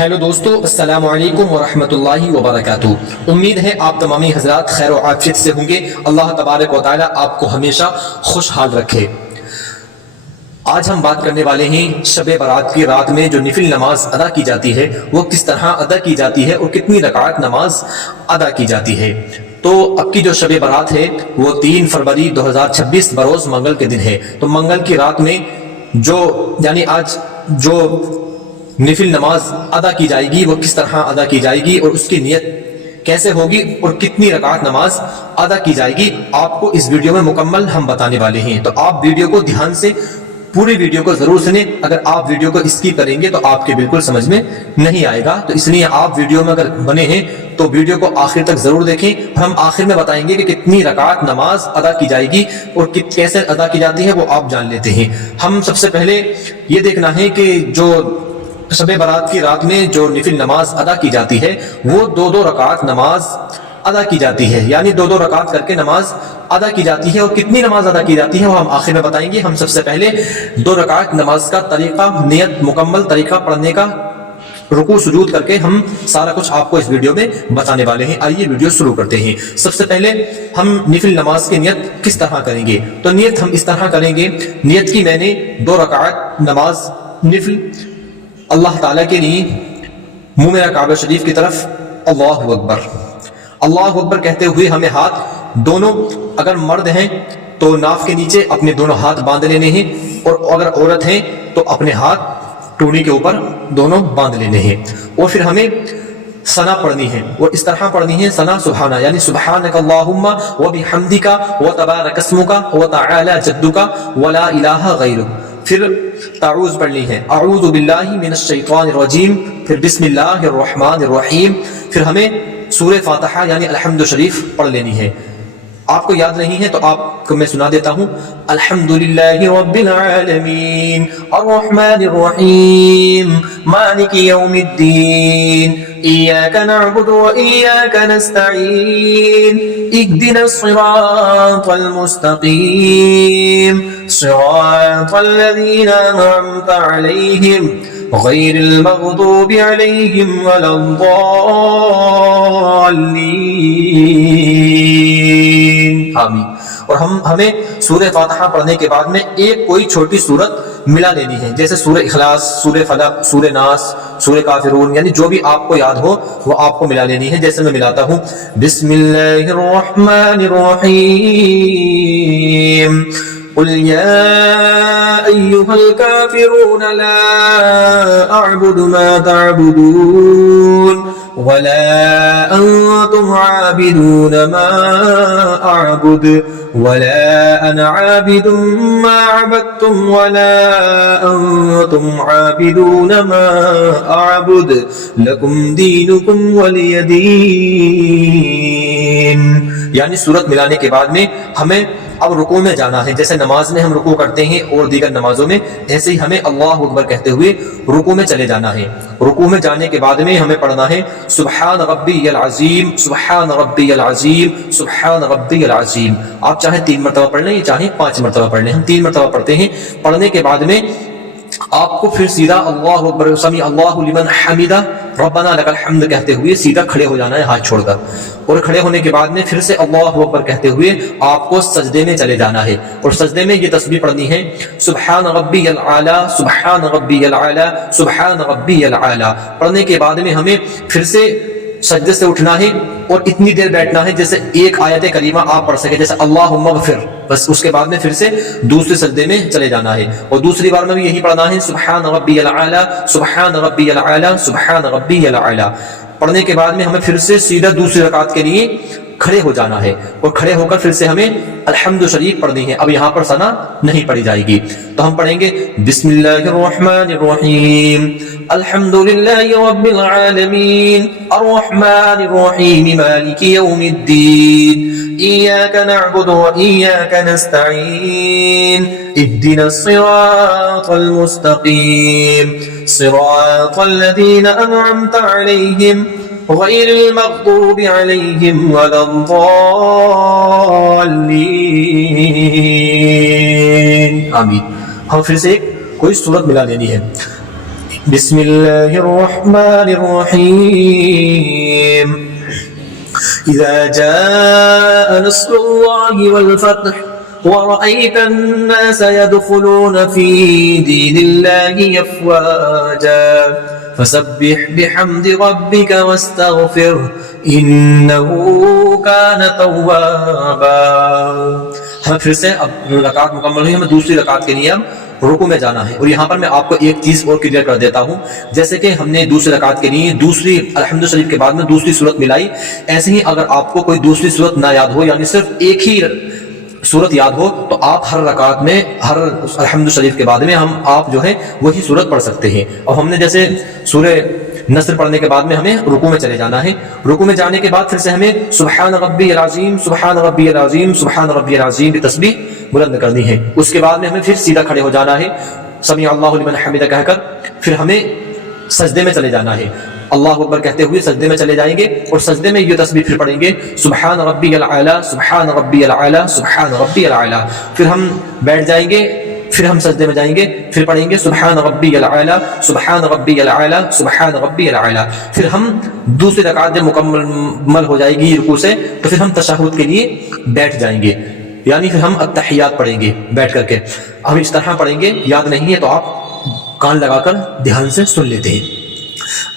Hello दोस्तों, अस्सलाम वालेकुम वरहमतुल्लाहि वबरकातुहू। उम्मीद है आप तमामी हजरात खैर और आफियत से होंगे। अल्लाह तबारक व तआला आपको हमेशा खुशहाल रखे। आज हम बात करने वाले हैं शब बारात की रात में जो नफिल नमाज अदा की जाती है वो किस तरह अदा की जाती है और कितनी रकात नमाज अदा की जाती है। तो अब की जो शब बारात है वो 3 फरवरी 2026 बरोज मंगल के दिन है। तो मंगल की रात में जो यानी आज जो नफिल नमाज अदा की जाएगी वो किस तरह अदा की जाएगी और उसकी नियत कैसे होगी और कितनी रकात नमाज अदा की जाएगी, आपको इस वीडियो में मुकम्मल हम बताने वाले हैं। तो आप वीडियो को ध्यान से पूरी वीडियो को जरूर सुने। अगर आप वीडियो को स्किप करेंगे तो आपके बिल्कुल समझ में नहीं आएगा। तो इसलिए आप वीडियो में अगर बने हैं तो वीडियो को आखिर तक जरूर देखें। हम आखिर में बताएंगे कि कितनी रकात नमाज अदा की जाएगी और कैसे अदा की जाती है वो आप जान लेते हैं। हम सबसे पहले ये देखना है कि जो शब बारात की रात में जो नफिल नमाज अदा की जाती है वो 2-2 रकात नमाज अदा की जाती है, यानी 2-2 रकात करके नमाज अदा की जाती है। और कितनी नमाज अदा की जाती है वो हम आखिर में बताएंगे। हम सबसे पहले 2 रकात नमाज का तरीका, नियत, मुकम्मल तरीका पढ़ने का, रुकू सुजूद करके हम सारा कुछ आपको इस वीडियो में बताने वाले हैं। आइए वीडियो शुरू करते हैं। सबसे पहले हम नफिल नमाज की नियत किस तरह करेंगे। तो नियत हम इस तरह करेंगे, नियत की मैंने 2 रकात नमाज नफिल अल्लाह ताला के लिए, मुंह मेरा काबा शरीफ की तरफ अल्लाहु अकबर, अल्लाहु अकबर कहते हुए हमें हाथ दोनों, अगर मर्द हैं तो नाफ के नीचे अपने दोनों हाथ बांध लेने हैं और अगर औरत हैं तो अपने हाथ टूनी के ऊपर दोनों बांध लेने हैं। और फिर हमें सना पढ़नी है और इस तरह पढ़नी है सना सुबहाना, यानी सुबहानक अल्लाहुम्मा व बिहम्दिका व तबारक अस्मुका व तआला जद्दुका व ला इलाहा गैरुक। फिर ताऊज़ पढ़नी है, अऊज़ु बिल्लाहि मिनश शैतानिर रजीम, फिर बिस्मिल्लाहिर रहमानिर रहीम। फिर हमें सूरह फातिहा यानी अल्हम्दु शरीफ पढ़ लेनी है। आपको याद नहीं है तो आपको मैं सुना देता हूँ। अल्हम्दुलिल्लाहि रब्बिल आलमीन अर्रहमानिर रहीम मालिकि यौमिद्दीन इय्याका नअबुदु व इय्याका नस्तईन इहदिनस सिरातल मुस्तकीम सिरातल लज़ीना अनअमता अलैहिम गैरिल मग़दूबि अलैहिम वलद्दाल्लीन। आमीन। और हमें सूरह फातिहा पढ़ने के बाद में एक कोई छोटी सूरत मिला लेनी है, जैसे सूरह इखलास, सूरह फलक, सूरह नास, सूरह काफिरून, यानी जो भी आपको याद हो वो आपको मिला लेनी है। जैसे मैं मिलाता हूँ, बिस्मिल्लाहिर रहमानिर रहीम कुल या अय्युहल काफिरून ला अअबुदु मा तअबुदून वला अंतुम आबिदून मा अअबुद वला अना आबिदुम मा अबदतुम वला अंतुम आबिदून मा अअबुद लकुम दीनुकुम वलिय दीन। यानी सूरत मिलाने के बाद में हमें अब रुकू में जाना है। जैसे नमाज में हम रुकू करते हैं और दीगर नमाजों में, ऐसे ही हमें अल्लाहु अकबर कहते हुए रुकू में चले जाना है। रुकू में जाने के बाद में हमें पढ़ना है सुब्हान रब्बियल अज़ीम, सुब्हान रब्बियल अज़ीम, सुब्हान रब्बियल अज़ीम। आप चाहे 3 मरतबा पढ़ लें, चाहे 5 मरतबा पढ़ लें। हम 3 मरतबा पढ़ते हैं। पढ़ने के बाद में आपको फिर सीधा अल्लाहु अकबर समी अल्लाहु लिमन हमीदा रब्बना लकल हम्द कहते हुए सीधा खड़े हो जाना है हाथ छोड़कर। और खड़े होने के बाद में फिर से अल्लाहु अकबर कहते हुए आपको सजदे में चले जाना है। और सजदे में ये तस्बीह पढ़नी है, सुब्हान रब्बियल आला, सुब्हान रब्बियल आला, सुब्हान रब्बियल आला। पढ़ने के बाद में हमें फिर से सजदे से उठना है और इतनी देर बैठना है जैसे एक आयत करीमा आप पढ़ सके, जैसे अल्लाहुम्मा गफिर, बस उसके बाद में फिर से दूसरे सजदे में चले जाना है। और दूसरी बार में भी यही पढ़ना है, सुब्हान रब्बियल आला, सुब्हान रब्बियल आला, सुब्हान रब्बियल आला। पढ़ने के बाद में हमें फिर से सीधा दूसरी रकात के लिए खड़े हो जाना है और खड़े होकर फिर से हमें अल्हम्दु शरीफ पढ़नी है। अब यहाँ पर सना नहीं पढ़ी जाएगी। तो हम पढ़ेंगे बिस्मिल्लाहिर रहमानिर रहीम अल्हम्दुलिल्लाहि रब्बिल आलमीन अर्रहमानिर रहीम मालिकि यौमिद्दीन इय्याका नअबुदु व इय्याका नस्तईन इहदिनस सिरातल मुस्तकीम सिरातल लज़ीना अनअमता अलैहिम गैरिल मग़दूबि अलैहिम वलद्दाल्लीन। आमीन। हम फिर से कोई सूरत मिला लेनी है। بسم الله الرحمن الرحيم إذا جاء نصر الله والفتح ورأيت الناس يدخلون في دين الله أفواجا فسبح بحمد ربك واستغفره إنه كان توابا. ہمیں پھر سے اب رکعت مکمل ہوئی، ہمیں دوسری رکعت کے لیے اب رکوع میں جانا ہے. اور یہاں پر میں آپ کو ایک چیز اور کلیئر کر دیتا ہوں، جیسے کہ ہم نے دوسری رکعت کے لیے دوسری الحمد شریف کے بعد میں دوسری صورت ملائی، ایسے ہی اگر آپ کو کوئی دوسری صورت نہ یاد ہو، یعنی صرف ایک ہی صورت یاد ہو، تو آپ ہر رکعت میں ہر الحمد شریف کے بعد میں آپ جو ہے وہی صورت پڑھ سکتے ہیں. اور ہم نے جیسے سورہ نصر پڑھنے کے بعد میں ہمیں رکوع میں چلے جانا ہے. رکوع میں جانے کے بعد پھر سے ہمیں سبحان ربی العظیم سبحان ربی العظیم سبحان ربی العظیم کی تسبیح بلند کرنی ہے. اس کے بعد میں ہمیں پھر سیدھا کھڑے ہو جانا ہے، سمیع اللہ لمن حمدہ کہہ کر پھر ہمیں سجدے میں چلے جانا ہے. اللہ اکبر کہتے ہوئے سجدے میں چلے جائیں گے اور سجدے میں یہ تسبیح پھر پڑھیں گے، سبحان ربی العلی سبحان ربی العلی سبحان ربی العلی. پھر ہم بیٹھ جائیں گے، پھر ہم سجدے میں جائیں گے، پھر پڑھیں گے سبحان ربی العلی سبحان ربی العلی سبحان ربی العلی. پھر ہم دوسری رکعت جب مکمل ہو جائے گی رکوع سے تو پھر ہم تشہد کے لیے بیٹھ جائیں گے، یعنی پھر ہم التحیات پڑھیں گے بیٹھ کر کے. ہم اس طرح پڑھیں گے، یاد نہیں ہے تو آپ کان لگا کر دھیان سے سن لیتے ہیں.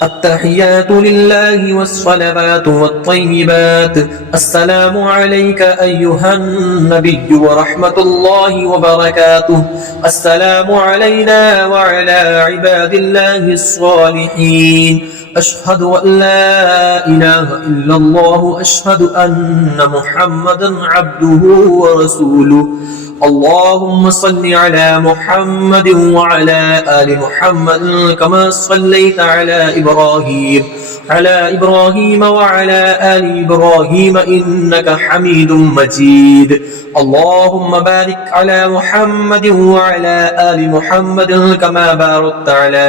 التحيات لله والصلوات والطيبات السلام عليك أيها النبي ورحمة الله وبركاته السلام علينا وعلى عباد الله الصالحين أشهد أن لا إله إلا الله أشهد أن محمدا عبده ورسوله اللهم صل على محمد وعلى آل محمد كما صليت على إبراهيم وعلى آل إبراهيم إنك حميد مجيد اللهم بارك على محمد وعلى آل محمد كما باركت على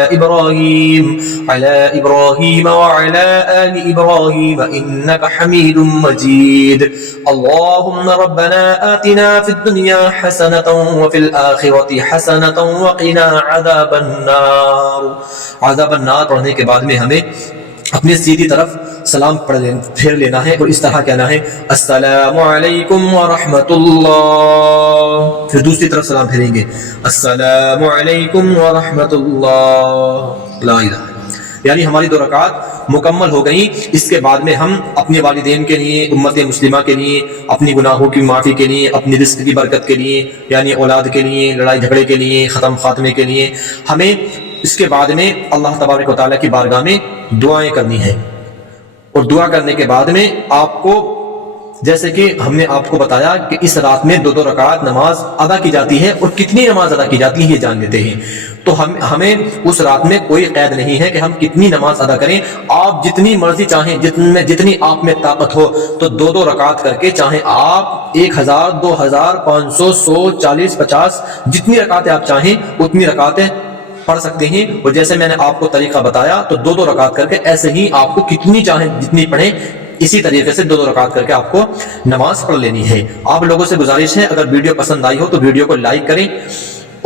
إبراهيم وعلى آل إبراهيم إنك حميد مجيد اللهم ربنا آتنا في الدنيا حسنة وفي الآخرة حسنة وقنا عذاب النار. پڑھنے کے بعد میں ہمیں اپنی سیدھی طرف سلام پھیر لینا ہے اور اس طرح کہنا ہے السلام علیکم ورحمۃ اللہ. پھر دوسری طرف سلام پھیریں گے السلام علیکم ورحمۃ اللہ. لا الہ، یعنی ہماری 2 رکعات مکمل ہو گئیں. اس کے بعد میں ہم اپنے والدین کے لیے، امت مسلمہ کے لیے، اپنی گناہوں کی معافی کے لیے، اپنی رزق کی برکت کے لیے، یعنی اولاد کے لیے، لڑائی جھگڑے کے لیے، خاتمے کے لیے، ہمیں اس کے بعد میں اللہ تبارک و تعالیٰ کی بارگاہ میں دعائیں کرنی ہیں. اور دعا کرنے کے بعد میں آپ کو، جیسے کہ ہم نے آپ کو بتایا کہ اس رات میں 2 رکعات نماز ادا کی جاتی ہے، اور کتنی نماز ادا کی جاتی ہے یہ جان لیتے ہیں. تو ہمیں اس رات میں کوئی قید نہیں ہے کہ ہم کتنی نماز ادا کریں. آپ جتنی مرضی چاہیں، جتنی آپ میں طاقت ہو تو 2 رکعات کر کے، چاہیں آپ 1000 2000 500 100 40 50 جتنی رکعتیں آپ چاہیں اتنی رکعتیں پڑھ سکتے ہیں. اور جیسے میں نے آپ کو طریقہ بتایا تو 2 رکعت کر کے ایسے ہی آپ کو کتنی چاہیں جتنی پڑھیں، اسی طریقے سے 2 رکعت کر کے آپ کو نماز پڑھ لینی ہے. آپ لوگوں سے گزارش ہے اگر ویڈیو پسند آئی ہو تو ویڈیو کو لائک کریں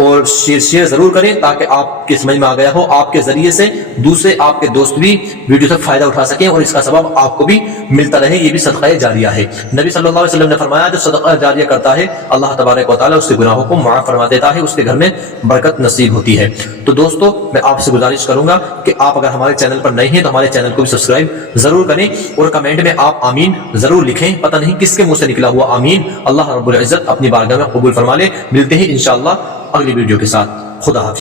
اور شیئر ضرور کریں تاکہ آپ کے سمجھ میں آ گیا ہو. آپ کے ذریعے سے دوسرے آپ کے دوست بھی ویڈیو سے فائدہ اٹھا سکیں اور اس کا سبب آپ کو بھی ملتا رہے. یہ بھی صدقہ جاریہ ہے. نبی صلی اللہ علیہ وسلم نے فرمایا جو صدقہ جاریہ کرتا ہے اللہ تبارک و تعالیٰ اس کے گناہوں کو معاف فرما دیتا ہے، اس کے گھر میں برکت نصیب ہوتی ہے. تو دوستو میں آپ سے گزارش کروں گا کہ آپ اگر ہمارے چینل پر نئے ہیں تو ہمارے چینل کو بھی سبسکرائب ضرور کریں اور کمنٹ میں آپ آمین ضرور لکھیں. پتہ نہیں کس کے منہ سے نکلا ہوا آمین اللہ رب العزت اپنی بارگاہ میں قبول فرما لے. ملتے ہیں انشاءاللہ اگلی ویڈیو کے ساتھ. خدا حافظ.